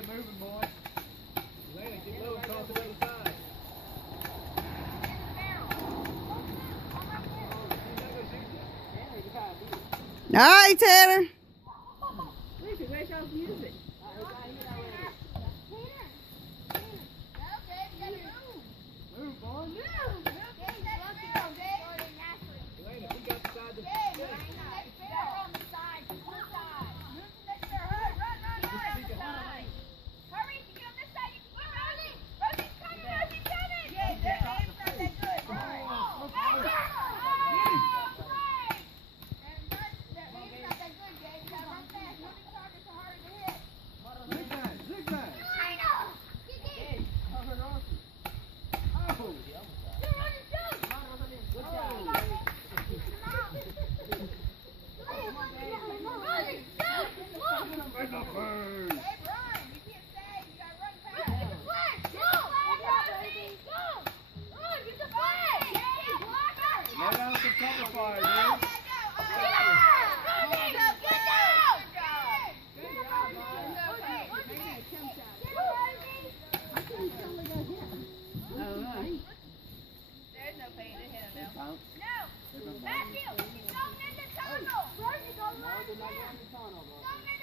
Get moving, boy. Elena, get low and toss it to the side. All right, Tanner. Where's y'all's music? Move, boy. Elena, we got the side to lay down some cover fire, dude. There's no pain to hit him now. No! Matthew! He's going in the tunnel! Where's he going? No, they're not going to the tunnel, though.